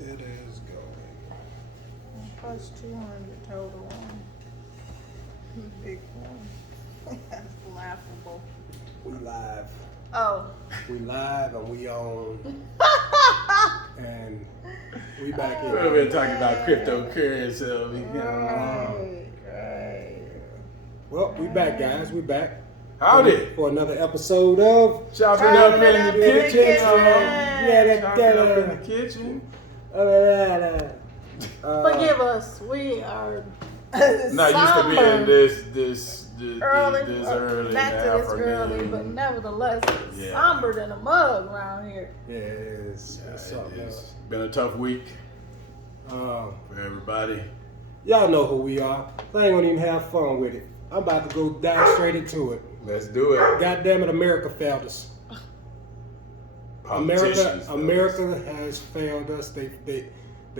It is going. Plus 200 total on big one. That's laughable. We live. Oh. We live and we on. And we back in. We've been talking about cryptocurrency. Right. Well, we back, guys. We back. Howdy. For another episode of Chopping up in the kitchen. Chopping Up in the kitchen. Forgive us. We are Not used to being this Back early in the to this early, afternoon. but nevertheless, it's Yeah. somber than a mug around here. Yeah, it's something else. It's been a tough week Uh, for everybody. y'all know who we are. I ain't gonna even have fun with it. I'm about to go dive straight into it. Let's do it. God damn it, America failed us. Politicians, America has failed us. They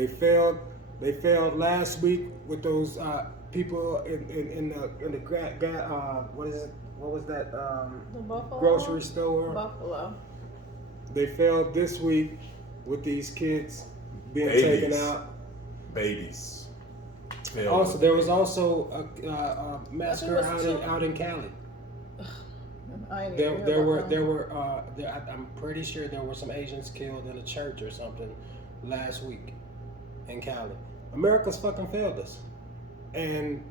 failed last week with those people in the what is it? What was that The Buffalo grocery store? Buffalo. They failed this week with these kids being Babies. taken out. Babies. Also, there was also a massacre I think it was out in Cali. I ain't There even hear about were them. I'm pretty sure there were some Asians killed in a church or something last week in Cali. America's fucking failed us, and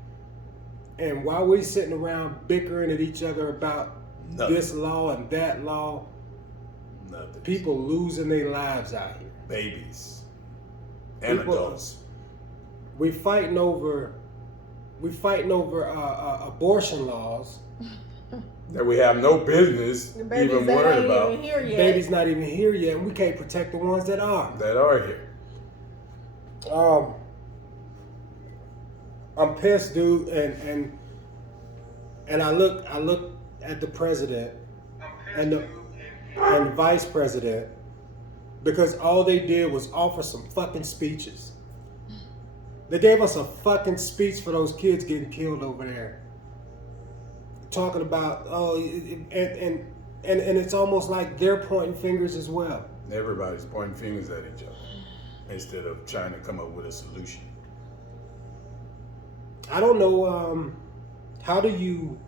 while we sitting around bickering at each other about Nothing. this law and that law, Nothing. people losing their lives out here. Babies. And People- adults. We fighting over abortion laws. That we have no business The babies even that worried ain't about. even here yet. Baby's not even here yet, and we can't protect the ones that are. That are here. I'm pissed, dude, and I look at the president and vice president because all they did was offer some fucking speeches. They gave us a fucking speech for those kids getting killed over there. Talking about and it's almost like they're pointing fingers as well. Everybody's pointing fingers at each other instead of trying to come up with a solution. I don't know. How do you?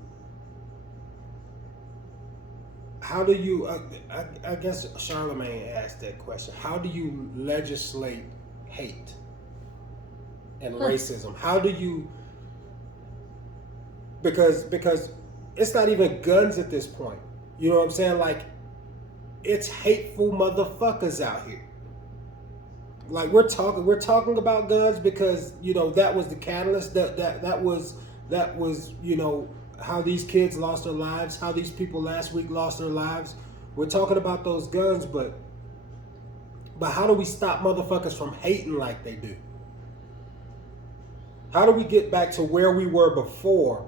I guess Charlemagne asked that question. How do you legislate hate and racism? How do you? Because it's not even guns at this point. You know what I'm saying? Like, it's hateful motherfuckers out here. Like we're talking about guns because that was the catalyst. That was how these kids lost their lives. How these people last week lost their lives. We're talking about those guns, but how do we stop motherfuckers from hating like they do? How do we get back to where we were before,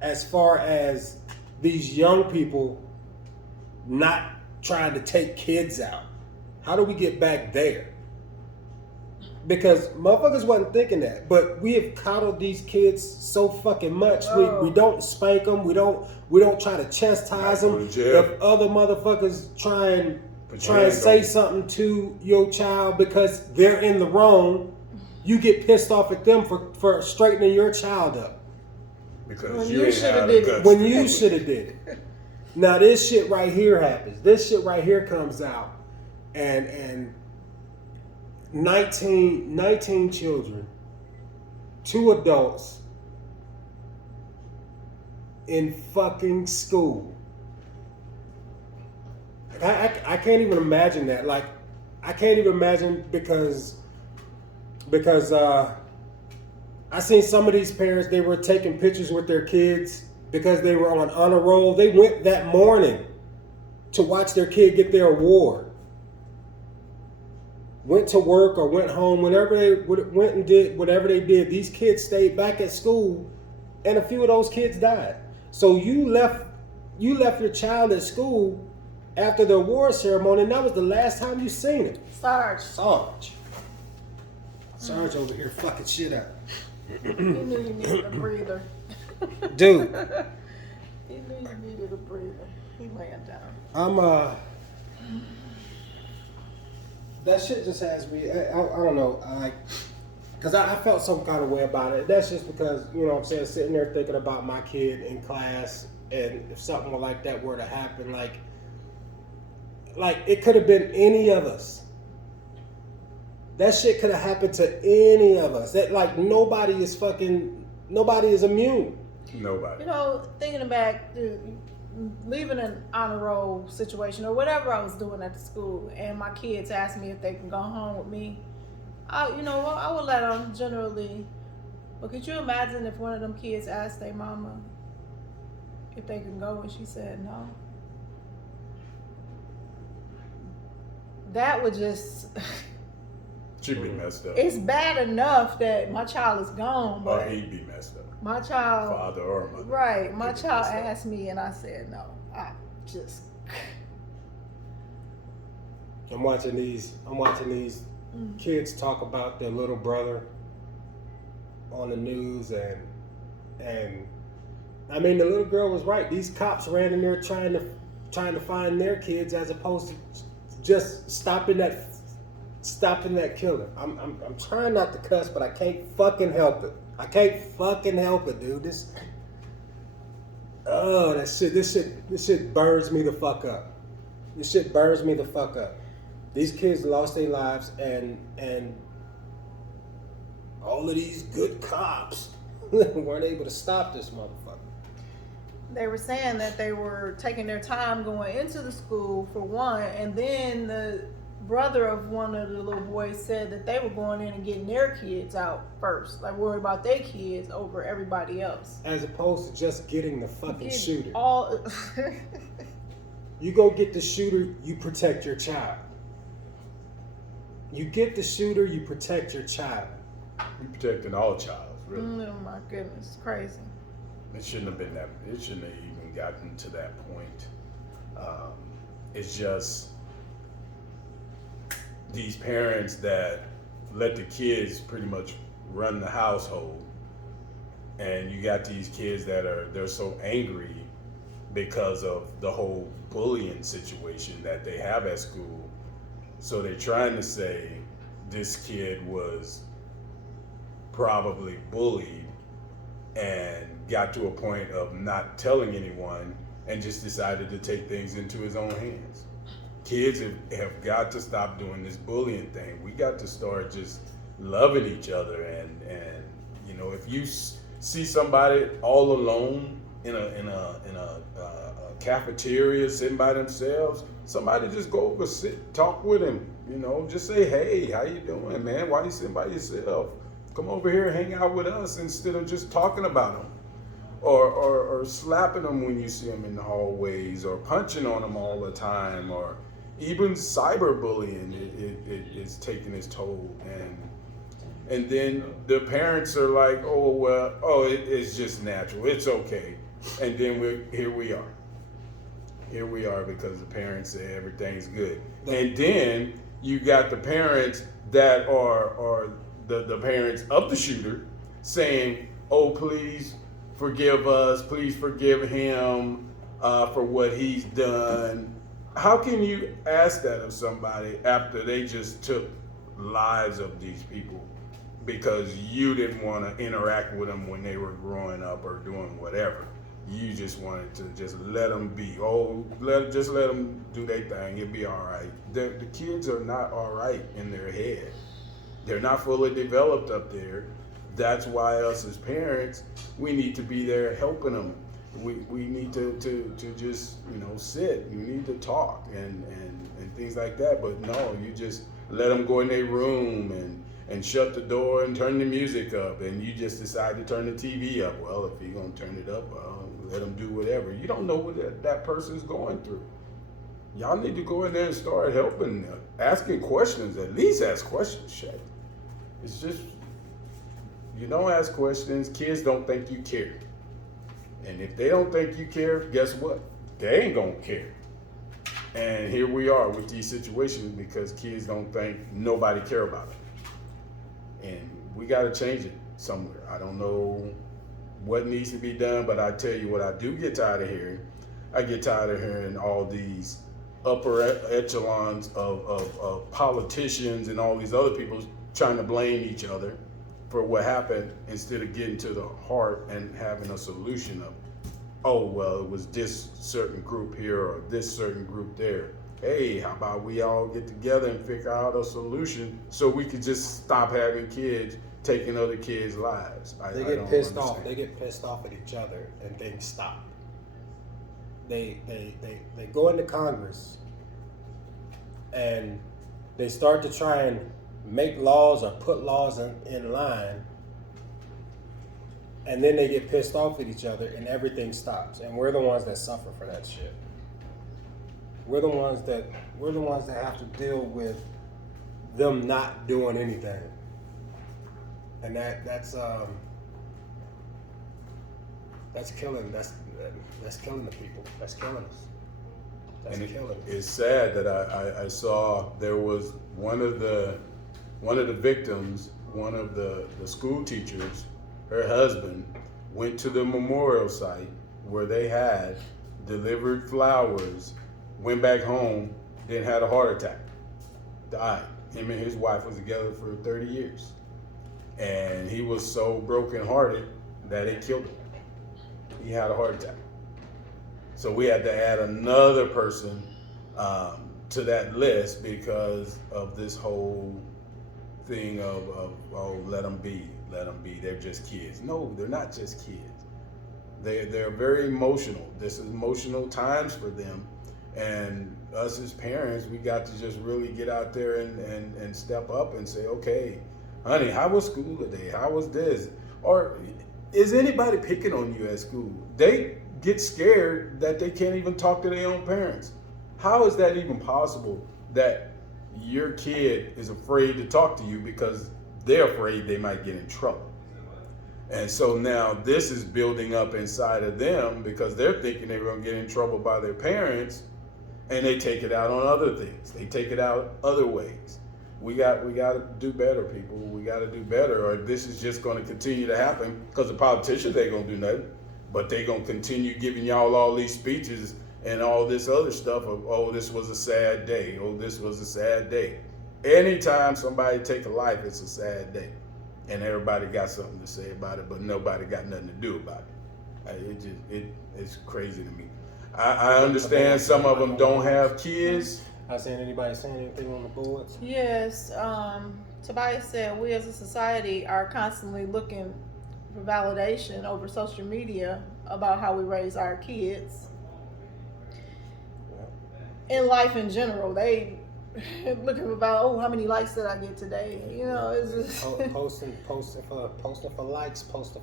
as far as these young people not trying to take kids out? How do we get back there? Because motherfuckers wasn't thinking that, but we have coddled these kids so fucking much. We don't spank them. We don't try to chastise them. If other motherfuckers try and say something to your child because they're in the wrong, you get pissed off at them for straightening your child up. Because you you ain't shoulda had did the it. guts When to you do should have did it. Now this shit right here happens. This shit right here comes out, and 19 children, 2 adults in fucking school. I can't even imagine that. Like, I can't even imagine because I seen some of these parents, they were taking pictures with their kids because they were on honor roll. They went that morning to watch their kid get their award. Went to work or went home, whenever they went and did whatever they did. These kids stayed back at school, and a few of those kids died. So you left your child at school after the award ceremony, and that was the last time you seen it. Sarge over here fucking shit up. You knew you needed a breather. Dude. You knew you needed a breather. He laying down. I'm that shit just has me. I don't know. Because I felt some kind of way about it. That's just because, you know what I'm saying, sitting there thinking about my kid in class, and if something like that were to happen, like it could have been any of us. That shit could have happened to any of us. That, like, nobody is immune. Nobody. You know, thinking back, leaving an honor roll situation or whatever I was doing at the school, and my kids asked me if they can go home with me. You know what? I would let them generally. But could you imagine if one of them kids asked their mama if they can go and she said no? That would just. She'd be messed up. It's bad enough that my child is gone, but. Or he'd be messed up. My child. Father or mother. Right. My child asked me and I said no. I just. I'm watching these kids talk about their little brother on the news, and I mean, the little girl was right. These cops ran in there trying to find their kids as opposed to just stopping that killer. I'm trying not to cuss, but I can't fucking help it. I can't fucking help it, dude. This shit burns me the fuck up. This shit burns me the fuck up. These kids lost their lives, and all of these good cops weren't able to stop this motherfucker. They were saying that they were taking their time going into the school for one, and then the brother of one of the little boys said that they were going in and getting their kids out first, like worried about their kids over everybody else. As opposed to just getting the fucking shooter. All you go get the shooter, you protect your child. You get the shooter, you protect your child. You're protecting all childs, really. Oh my goodness, it's crazy. It shouldn't have been that. It shouldn't have even gotten to that point. It's just these parents that let the kids pretty much run the household, and you got these kids they're so angry because of the whole bullying situation that they have at school. So they're trying to say this kid was probably bullied and got to a point of not telling anyone and just decided to take things into his own hands. Kids have got to stop doing this bullying thing. We got to start just loving each other, and you know, if you see somebody all alone in a cafeteria sitting by themselves, somebody just go over, talk with him. You know, just say, hey, how you doing, man? Why you sitting by yourself? Come over here, hang out with us, instead of just talking about them, or slapping them when you see them in the hallways, or punching on them all the time, or even cyberbullying. It is taking its toll, and then the parents are like, oh well, it's just natural, it's okay, and then here we are because the parents say everything's good, and then you got the parents that are the parents of the shooter saying, oh, please forgive us, please forgive him for what he's done. How can you ask that of somebody after they just took lives of these people because you didn't want to interact with them when they were growing up or doing whatever? You just wanted to just let them be. Just let them do their thing. It'll be all right. The kids are not all right in their head. They're not fully developed up there. That's why us as parents, we need to be there helping them. We need to just, you know, sit. You need to talk and things like that. But no, you just let them go in their room and shut the door and turn the music up, and you just decide to turn the TV up. Well, if you're gonna turn it up, let them do whatever. You don't know what that person's going through. Y'all need to go in there and start helping, asking questions. At least ask questions, shit. It's just, you don't ask questions, kids don't think you care. And if they don't think you care, guess what? They ain't gonna care. And here we are with these situations because kids don't think nobody care about them. And we gotta change it somewhere. I don't know what needs to be done, but I tell you what I do get tired of hearing. I get tired of hearing all these upper echelons of politicians and all these other people trying to blame each other for what happened instead of getting to the heart and having a solution of, oh, well, it was this certain group here or this certain group there. Hey, how about we all get together and figure out a solution so we could just stop having kids taking other kids' lives. They get pissed off. They get pissed off at each other and things stop. They go into Congress and they start to try and make laws or put laws in line, and then they get pissed off at each other and everything stops. And we're the ones that suffer for that shit. We're the ones that have to deal with them not doing anything. And that's killing the people. That's killing us. That's killing us. It's sad that I saw there was one of the victims, one of the school teachers, her husband went to the memorial site where they had delivered flowers, went back home, then had a heart attack, died. Him and his wife was together for 30 years. And he was so brokenhearted that it killed him. He had a heart attack. So we had to add another person to that list because of this whole thing of oh, let them be, they're just kids. No, they're not just kids. They're very emotional. This is emotional times for them. And us as parents, we got to just really get out there and step up and say, okay, honey, how was school today? How was this? Or is anybody picking on you at school? They get scared that they can't even talk to their own parents. How is that even possible that your kid is afraid to talk to you because they're afraid they might get in trouble? And so now this is building up inside of them because they're thinking they're going to get in trouble by their parents, and they take it out on other things. They take it out other ways. We got to do better, people. We got to do better, or this is just going to continue to happen because the politicians ain't going to do nothing, but they going to continue giving y'all all these speeches and all this other stuff of, oh, this was a sad day. Oh, this was a sad day. Anytime somebody take a life, it's a sad day. And everybody got something to say about it, but nobody got nothing to do about it. It's crazy to me. I understand some of them don't have kids. I seen anybody saying anything on the boards? Yes, Tobias said we as a society are constantly looking for validation over social media about how we raise our kids. In life in general, they looking about, oh, how many likes did I get today? You know, it's just posting for likes, posting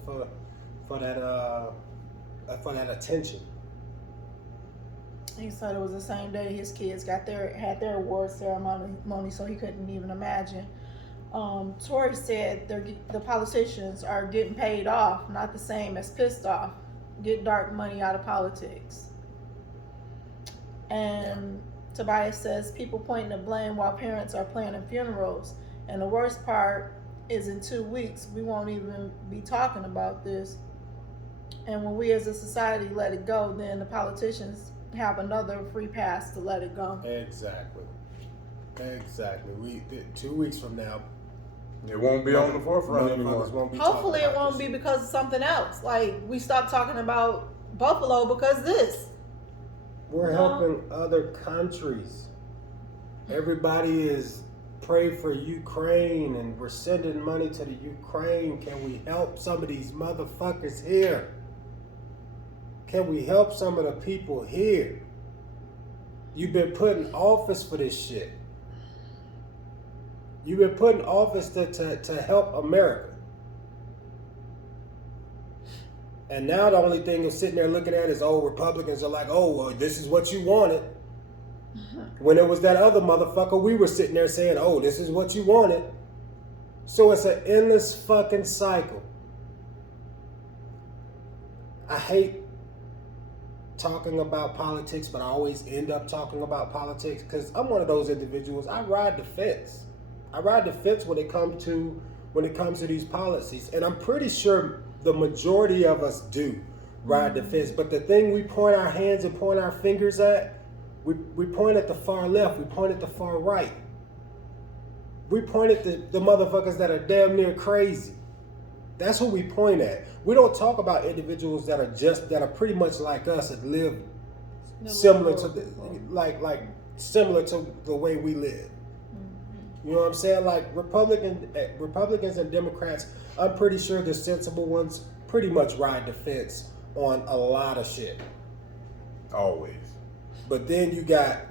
for that attention. He said it was the same day his kids had their award ceremony, so he couldn't even imagine. Tori said the politicians are getting paid off, not the same as pissed off. Get dark money out of politics. And Tobias says people pointing to blame while parents are planning funerals. And the worst part is in 2 weeks, we won't even be talking about this. And when we as a society let it go, then the politicians have another free pass to let it go. Exactly. 2 weeks from now, it won't be on the forefront anymore. Hopefully it won't be because of something else. Like we stopped talking about Buffalo because this. We're helping other countries. Everybody is praying for Ukraine and we're sending money to the Ukraine. Can we help some of these motherfuckers here? Can we help some of the people here? You've been put in office for this shit. You've been put in office to help America. And now the only thing you're sitting there looking at is, oh, Republicans are like, oh, well, this is what you wanted. When it was that other motherfucker, we were sitting there saying, oh, this is what you wanted. So it's an endless fucking cycle. I hate talking about politics, but I always end up talking about politics because I'm one of those individuals. I ride the fence. I ride the fence when it comes to these policies, and I'm pretty sure the majority of us do ride the fence. But the thing we point our hands and point our fingers at We point at the far left. We point at the far right. We point at the motherfuckers that are damn near crazy. That's who we point at. We don't talk about individuals that are pretty much like us and live similar to similar to the way we live. You know what I'm saying? Like Republicans and Democrats, I'm pretty sure the sensible ones pretty much ride the fence on a lot of shit. Always. But then you got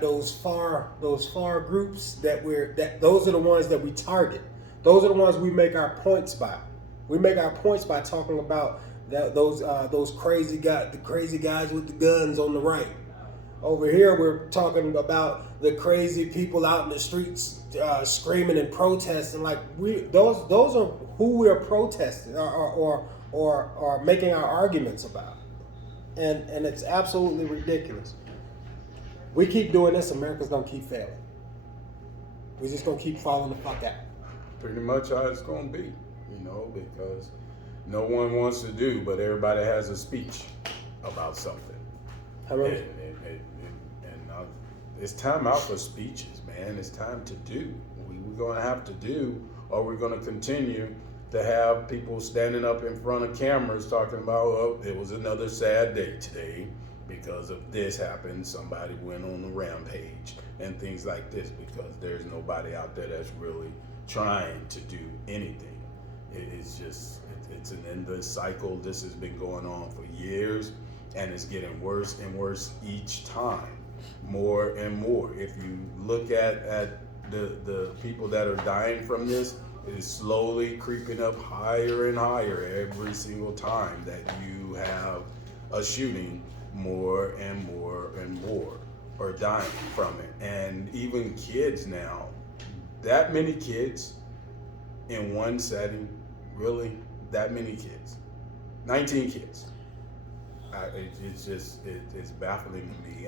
those far groups those are the ones that we target. Those are the ones we make our points by. We make our points by talking about those crazy guys with the guns on the right. Over here, we're talking about the crazy people out in the streets screaming and protesting. Like those are who we're protesting or making our arguments about, and it's absolutely ridiculous. We keep doing this, America's gonna keep failing. We're just gonna keep falling the fuck out. Pretty much how it's gonna be, because no one wants to do, but everybody has a speech about something. And it's time out for speeches, man. It's time to do. We're gonna have to do, or we're gonna continue to have people standing up in front of cameras talking about, oh, it was another sad day today because of this happened. Somebody went on a rampage and things like this, because there's nobody out there that's really trying to do anything. It's an endless cycle. This has been going on for years, and it's getting worse and worse each time, more and more. If you look at the people that are dying from this, it is slowly creeping up higher and higher every single time that you have a shooting. More and more and more are dying from it. And even kids now, that many kids in one setting, really, that many kids, 19 kids. It's baffling to me.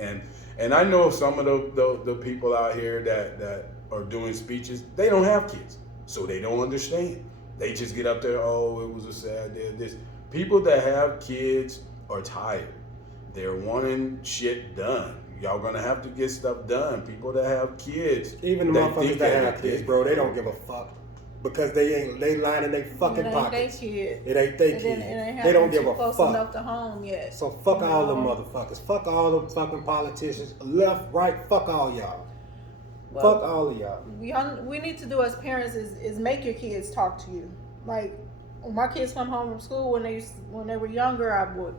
And I know some of the people out here that are doing speeches, they don't have kids, so they don't understand. They just get up there, oh, it was a sad day. This people that have kids are tired. They're wanting shit done. Y'all gonna have to get stuff done. People that have kids, even the motherfuckers that have kids, bro, they don't give a fuck because they lying in their fucking pockets. It ain't they kid. They don't give a close fuck. Enough to home yet. So fuck all them motherfuckers. Fuck all them fucking politicians. Left, right. Fuck all y'all. Well, fuck all of y'all. We need to do as parents is make your kids talk to you. Like when my kids come home from school when they were younger,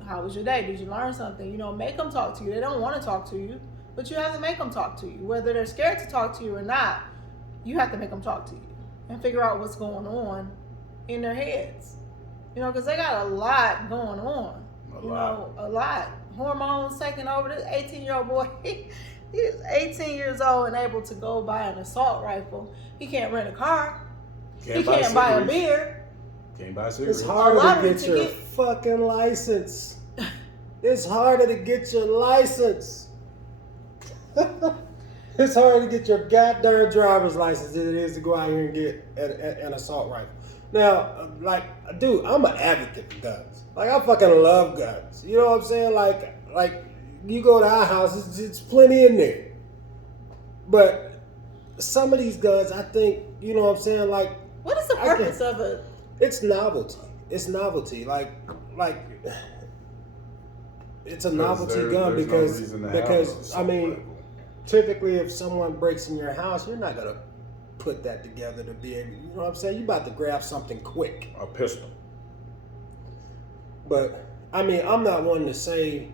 how was your day? Did you learn something? Make them talk to you. They don't want to talk to you, but you have to make them talk to you. Whether they're scared to talk to you or not, you have to make them talk to you and figure out what's going on in their heads. Because they got a lot going on. A lot. Hormones taking over. This 18-year-old boy, he's 18 years old and able to go buy an assault rifle. He can't rent a car. He can't buy a beer. Can't buy cigarettes. It's harder to get your fucking license. It's harder to get your license. It's harder to get your goddamn driver's license than it is to go out here and get an assault rifle. Now, dude, I'm an advocate for guns. I fucking love guns. You know what I'm saying? Like you go to our house, it's plenty in there. But some of these guns, I think, you know what I'm saying? What is the purpose of it? It's novelty. It's novelty. It's a novelty gun because I mean, typically if someone breaks in your house, you're not gonna put that together to be able. You know what I'm saying? You about to grab something quick. A pistol. But I mean, I'm not one to say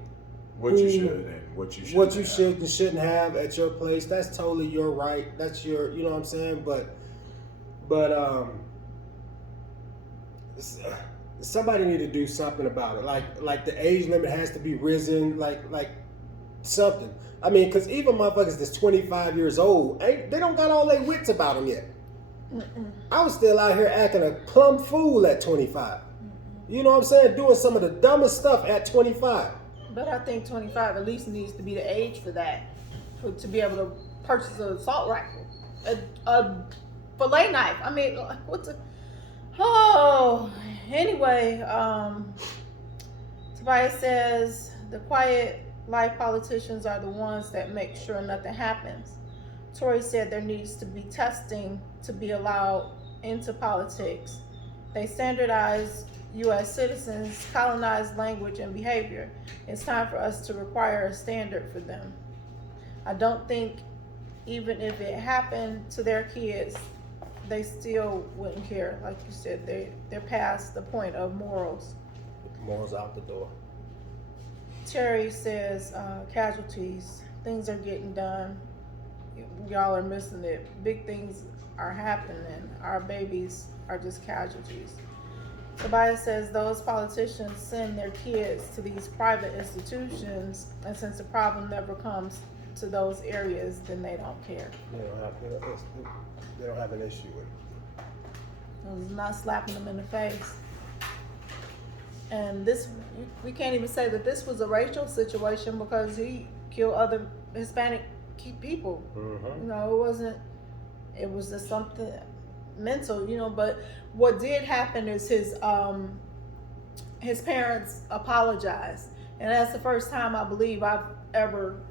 what you should and what you should and shouldn't have at your place. That's totally your right. That's your. You know what I'm saying? But somebody need to do something about it. Like the age limit has to be risen. Like something. I mean, because even motherfuckers that's 25 years old, they don't got all their wits about them yet. Mm-mm. I was still out here acting a plumb fool at 25. Mm-mm. You know what I'm saying? Doing some of the dumbest stuff at 25. But I think 25 at least needs to be the age for that, to be able to purchase an assault rifle, a fillet knife. I mean, what's a... Oh, anyway, Tobias says the quiet life politicians are the ones that make sure nothing happens. Tory said there needs to be testing to be allowed into politics. They standardize U.S. citizens, colonize language and behavior. It's time for us to require a standard for them. I don't think even if it happened to their kids, they still wouldn't care. Like you said, they're past the point of morals. Morals out the door. Terry says casualties, things are getting done. Y'all are missing it. Big things are happening. Our babies are just casualties. Tobias says those politicians send their kids to these private institutions, and since the problem never comes to those areas, then they don't care. They don't have an issue with it. It's not slapping them in the face. And this, we can't even say that this was a racial situation because he killed other Hispanic people. Mm-hmm. You know, it was just something mental, you know. But what did happen is his parents apologized. And that's the first time I believe I've ever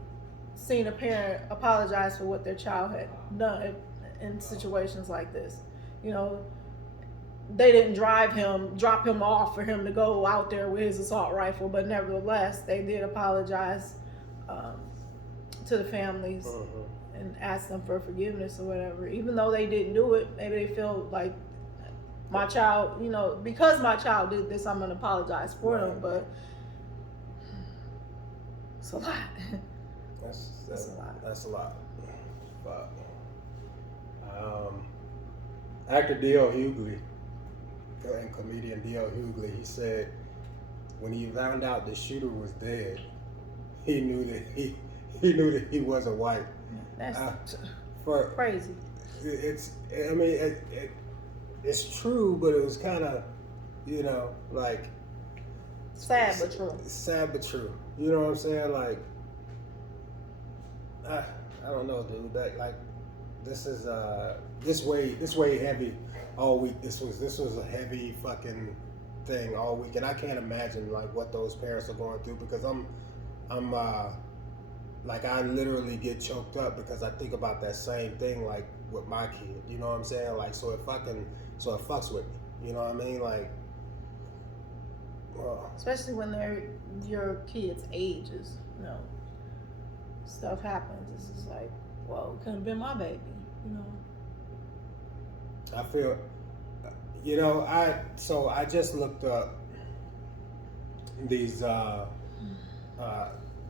seen a parent apologize for what their child had done in situations like this. You know, they didn't drop him off for him to go out there with his assault rifle, but nevertheless, they did apologize to the families and ask them for forgiveness or whatever. Even though they didn't do it, maybe they feel like my child, you know, because my child did this, I'm gonna apologize for them. But it's a lot. That's a lot. That's a lot. But actor D.L. Hughley and comedian D.L. Hughley, he said when he found out the shooter was dead, he knew that he wasn't white. That's for crazy. It's true, but it was kind of, you know, like sad but true. Sad but true. You know what I'm saying? Like, I don't know, dude. That like, this is this way heavy all week. This was a heavy fucking thing all week, and I can't imagine like what those parents are going through because I'm like I literally get choked up because I think about that same thing like with my kid. You know what I'm saying? Like so it fucks with me. You know what I mean? Like, especially when they're your kids' ages. You know, stuff happens. It's just like, well, it could have been my baby. You know. I feel, you know, I just looked up these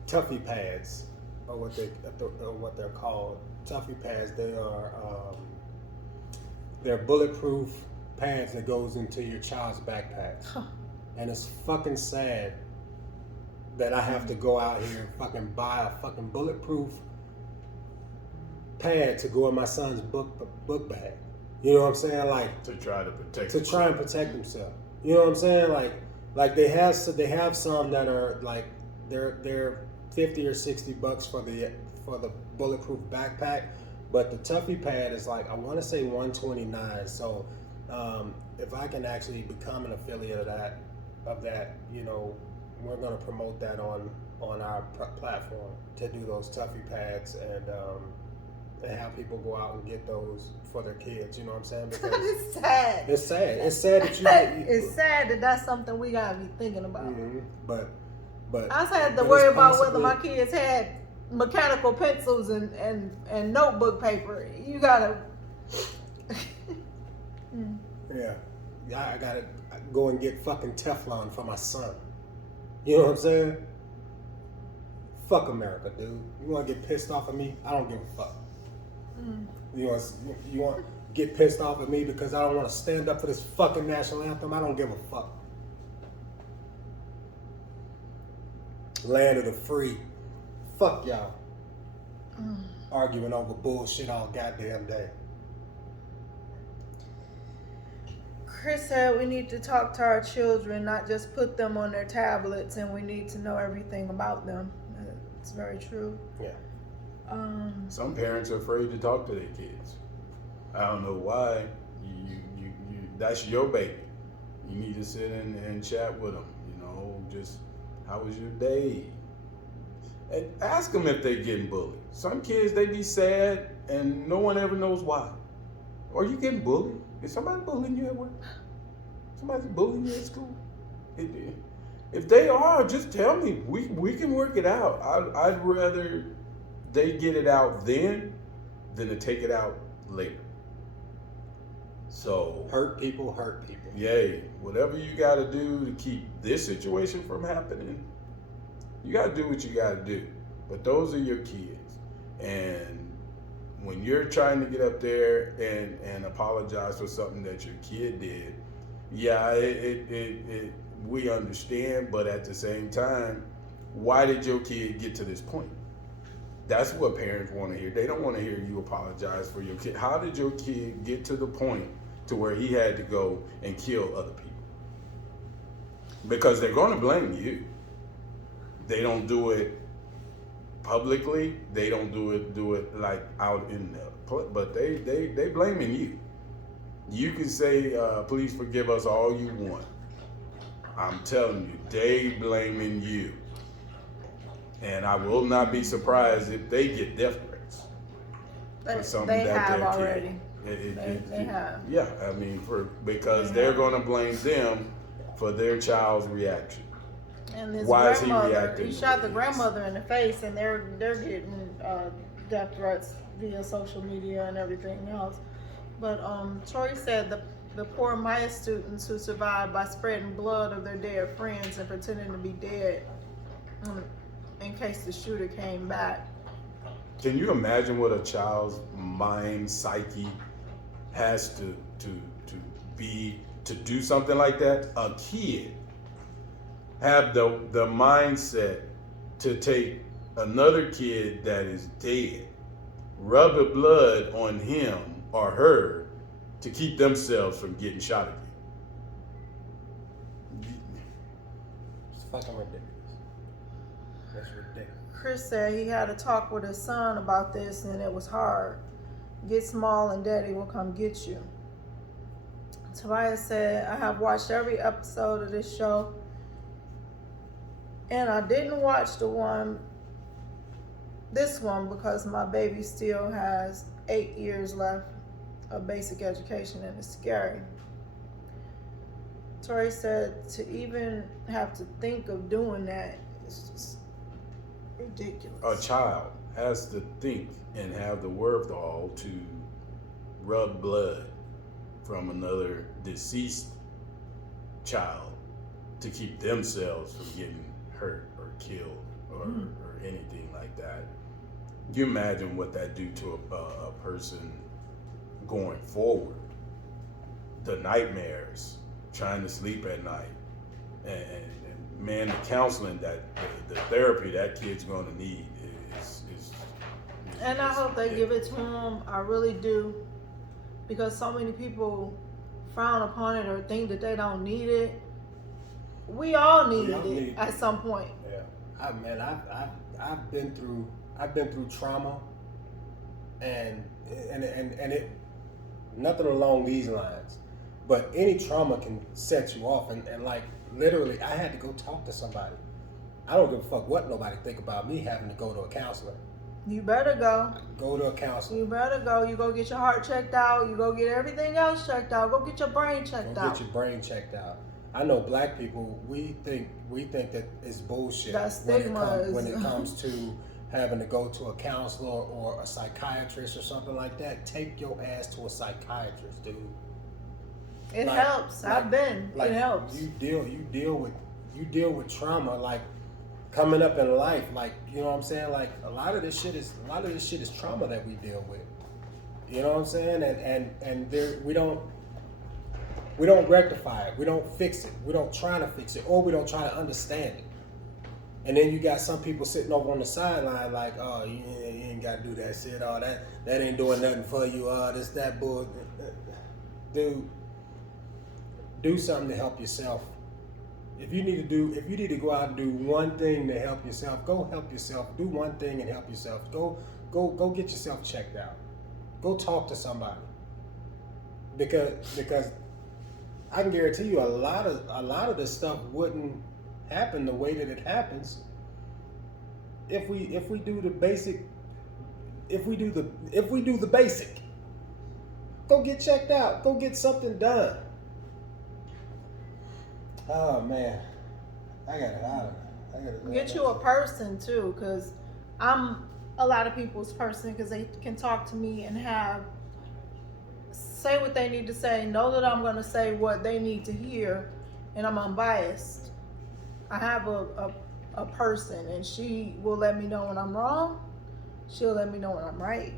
Tuffy pads, or what they're called. Tuffy pads. They are they're bulletproof pads that goes into your child's backpack, and it's fucking sad that I have to go out here and fucking buy a fucking bulletproof pad to go in my son's book bag. You know what I'm saying? Like to try and protect himself. You know what I'm saying? Like they have some that are like they're $50 or $60 for the bulletproof backpack, but the Tuffy pad is like I want to say $129. So if I can actually become an affiliate of that, you know, we're gonna promote that on our platform to do those Tuffy pads and have people go out and get those for their kids. You know what I'm saying? Because it's sad. It's sad. It's sad that it's sad that that's something we gotta be thinking about. Mm-hmm. But I just had to worry about whether my kids had mechanical pencils and notebook paper. You gotta. Yeah, I gotta go and get fucking Teflon for my son. You know what I'm saying? Fuck America, dude. You want to get pissed off at me? I don't give a fuck. You want to get pissed off at me because I don't want to stand up for this fucking national anthem? I don't give a fuck. Land of the free. Fuck y'all. Arguing over bullshit all goddamn day. Chris said we need to talk to our children, not just put them on their tablets, and we need to know everything about them. It's very true. Yeah. Some parents are afraid to talk to their kids. I don't know why. You that's your baby. You need to sit and chat with them. You know, just how was your day? And ask them if they're getting bullied. Some kids, they be sad and no one ever knows why. Are you getting bullied? Is somebody bullying you at work? Somebody bullying you at school? If they are, just tell me. We can work it out. I'd rather they get it out then than to take it out later. So Hurt people hurt people. yay, whatever you got to do to keep this situation from happening, you got to do what you got to do. But those are your kids, and when you're trying to get up there and apologize for something that your kid did, yeah, we understand, but at the same time, why did your kid get to this point? That's what parents want to hear. They don't want to hear you apologize for your kid. How did your kid get to the point to where he had to go and kill other people? Because they're going to blame you. They don't do it publicly. They don't do it like out in the, but they blaming you. You can say, please forgive us all you want. I'm telling you, they blaming you. And I will not be surprised if they get death threats for something They that have their already. kid. They have. Yeah, I mean, because they're going to blame them for their child's reaction. And his Why is he grandmother, reacting he the shot way the he is? grandmother in the face, and they're getting death threats via social media and everything else. But Troy said the poor Maya students who survived by spreading blood of their dead friends and pretending to be dead in case the shooter came back. Can you imagine what a child's mind, psyche has to be to do something like that? A kid have the mindset to take another kid that is dead, rub the blood on him or her to keep themselves from getting shot again. It's fucking ridiculous. That's ridiculous. Chris said he had a talk with his son about this, and it was hard. Get small and daddy will come get you. Tobias said, I have watched every episode of this show, and I didn't watch this one because my baby still has 8 years left of basic education, and it's scary. Tori said to even have to think of doing that is just ridiculous. A child has to think and have the wherewithal to rub blood from another deceased child to keep themselves from getting hurt or killed or anything like that. You imagine what that do to a person going forward. The nightmares, trying to sleep at night, and man, the counseling the therapy that kid's going to need is And I hope they give it to him. I really do. Because so many people frown upon it or think that they don't need it. We all needed it at some point. Yeah, I've been through trauma, and it nothing along these lines, but any trauma can set you off, and like literally, I had to go talk to somebody. I don't give a fuck what nobody think about me having to go to a counselor. You better go. Go to a counselor. You better go. You go get your heart checked out. You go get everything else checked out. Go get your brain checked Go out. get your brain checked out. I know black people, we think that it's bullshit That stigma when it comes to having to go to a counselor or a psychiatrist or something like that. Take your ass to a psychiatrist, dude. It helps. I've been. Like, it helps. You deal with trauma, like coming up in life, like, you know what I'm saying? Like a lot of this shit is trauma that we deal with. You know what I'm saying? And there we don't rectify it. We don't fix it. We don't try to fix it, or we don't try to understand it. And then you got some people sitting over on the sideline like, oh, you ain't got to do that shit. Oh, that ain't doing nothing for you. This, that bull. Dude, do something to help yourself. If you need to go out and do one thing to help yourself, go help yourself. Do one thing and help yourself. Go get yourself checked out. Go talk to somebody. Because I can guarantee you a lot of this stuff wouldn't happen the way that it happens if we do the basic, if we do the basic, go get checked out, go get something done. Oh man, I gotta Get you a person too, because I'm a lot of people's person, because they can talk to me and say what they need to say, know that I'm going to say what they need to hear, and I'm unbiased. I have a person, and she will let me know when I'm wrong. She'll let me know when I'm right.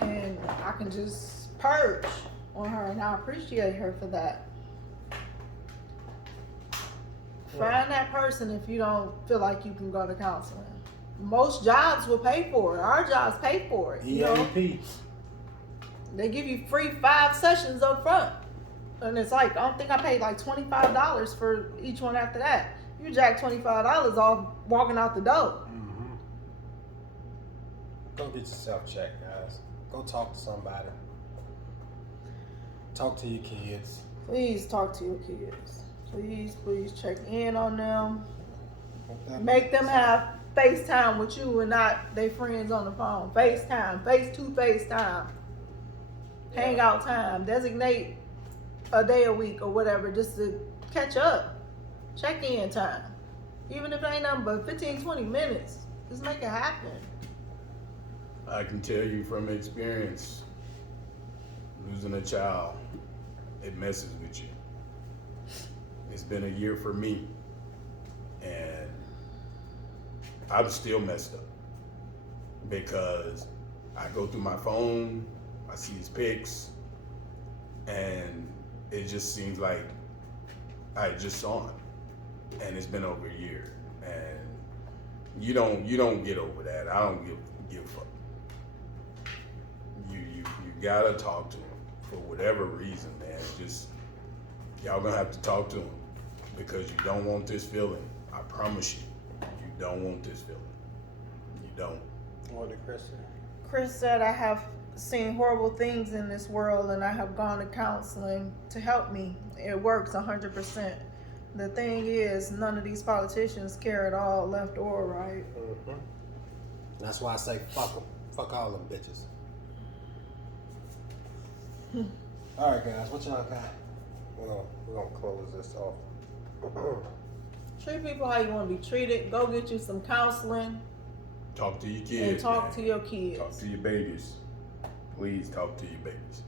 And I can just purge on her, and I appreciate her for that. Find that person if you don't feel like you can go to counseling. Most jobs will pay for it. Our jobs pay for it. You know? EAP. They give you free 5 sessions up front. And it's like, I don't think I paid like $25 for each one after that. You jack $25 off walking out the door. Mm-hmm. Go get yourself checked, guys. Go talk to somebody. Talk to your kids. Please talk to your kids. Please check in on them. Make them have FaceTime with you and not their friends on the phone. FaceTime, FaceTime. Hangout time. Designate a day a week or whatever just to catch up. Check in time. Even if it ain't nothing but 15, 20 minutes. Just make it happen. I can tell you from experience, losing a child, it messes with you. It's been a year for me, and I'm still messed up because I go through my phone, I see his pics, and it just seems like I just saw him, and it's been over a year, and you don't get over that. I don't give a fuck. You gotta talk to him for whatever reason, man. Just y'all gonna have to talk to him because you don't want this feeling. I promise you, you don't want this feeling. You don't. What did Chris say? Chris said, I have seen horrible things in this world and I have gone to counseling to help me. It works 100%. The thing is, none of these politicians care at all, left or right. Mm-hmm. That's why I say fuck them. Fuck all them bitches. All right, guys, what y'all got? We're gonna close this off. Treat people how you want to be treated. Go get you some counseling. Talk to your kids. And talk man. to your kids. Talk to your babies. Please talk to your babies.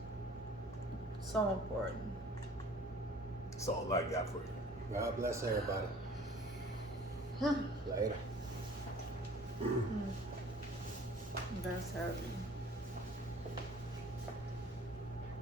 So important. That's all I got for you. God bless everybody. Later. That's heavy.